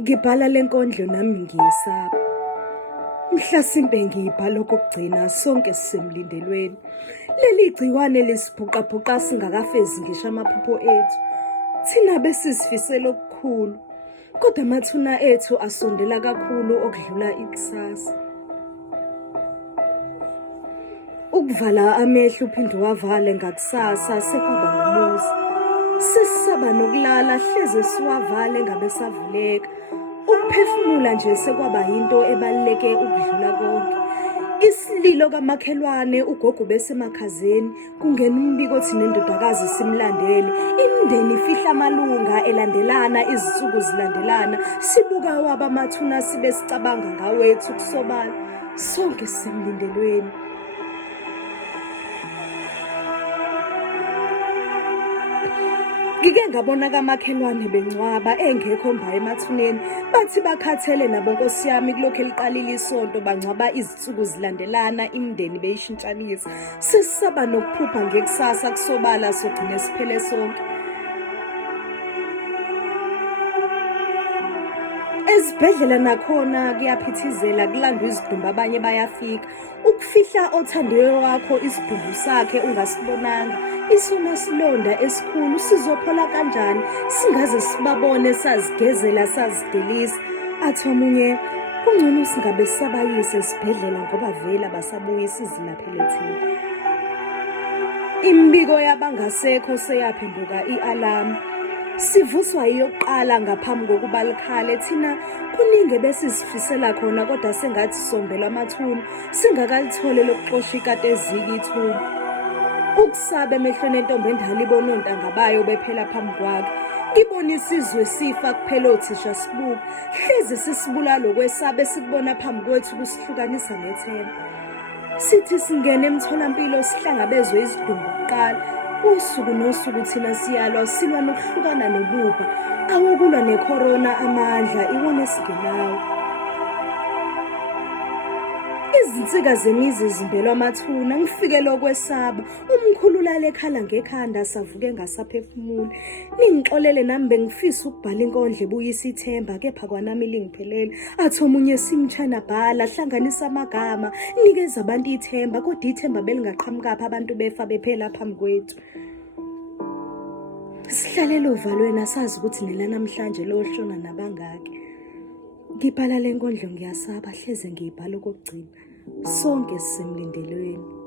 Ngibhala lenkondlo nami ngiyesaba. Mhlasimpe ngiyibhala okugcina sonke sisemlindelweni. Leli gciwane lisibhuqabhuqa singakafezi ngisho amaphupho ethu. Thina besizifisela okukhulu. Kodwa amathuna ethu asondela kakhulu okudlula ikusasa. Ukuvala amehlo uphinde wavale ngakusasa sekwaba ngumuzi. Sesisaba nokulala hleze siwavale ngabe savuleka. Ukuphefumula nje sekwaba yinto ebaluleke ukudlula konke. Isililo kamakhelwane ugogo besemakhazeni kungena umbiko othi nendodakazi simlandele. Imindeni ifihla amalunga elandelana, izinsuku zilandelana. Sibuka waba amathuna sibe sicabanga ngawethu kusobala. Sonke sisemlindelweni. Ngike ngabona kamakhelwane bencwaba engekho mba emathuneni. Bathi bakhathele nabo Nkosi yami kulokhu eliqalile isonto bangcwaba izinsuku zilandelana imindeni beyishintshanisa. Sisaba nokuphupha ngekusasa kusobala sogcine siphele sonke. Ezibhedlela nakhona kuyaphithizela kulandwa izidumbu abanye bayafika. Ukufihla othandiwe wakho isidumbu sakhe ungasibonanga. Isona silonda esikhulu sizophola kanjani singaze sibabone sazigezela sazidelisa. Athi omunye kungcono singabe sisabayise esibhedlela ngoba vele abasabuyisa izilaphele thina. Imbiko yabangasekho seyaphenduka i-alarm. Sivuswa iyokuqala ngaphambi kokuba likhale thina kuningi besizifisela khona kodwa sengathi sombela amathuna singakalithole lokuxosha ikati eziki ithuba. Ukusaba emehlweni entombi endala ibona ontanga bayo bephela phambi kwakhe. Ibona isizwe sifa kuphela othisha sibuka. Hleze sisibulala lokwesaba esikubona phambi kwethu kusihlukanisa nethemba. Sithi singena emtholampilo sihlangabezwe izidumbu kuqala. Usuku nosuku thina siyalwa silwa nokuhlukana nobuba. Awokulwa necorona amandla iwona esingenawo. Izinsika zemizi zimbelwa amathuna ngifikele okwesaba. Umkhulu lale ekhala ngekhanda savuke ngasaphefumula. Ningixolele nami bengifisa ukubhala inkondlo ebuyisa ithemba kepha kwanami lingiphelele. Athi omunye simtshana bhala hlanganisa amagama nikeza abantu ithemba kodwa ithemba belingaqhamukapha abantu befa bephela phambi kwethu. Sihlalela uvalweni asazi ukuthi nela namhlanje loshona nabangaki. Ngibhala lenkondlo ngiyasaba hleze ngiyibhala okugcina. Sonke sisemlindelweni.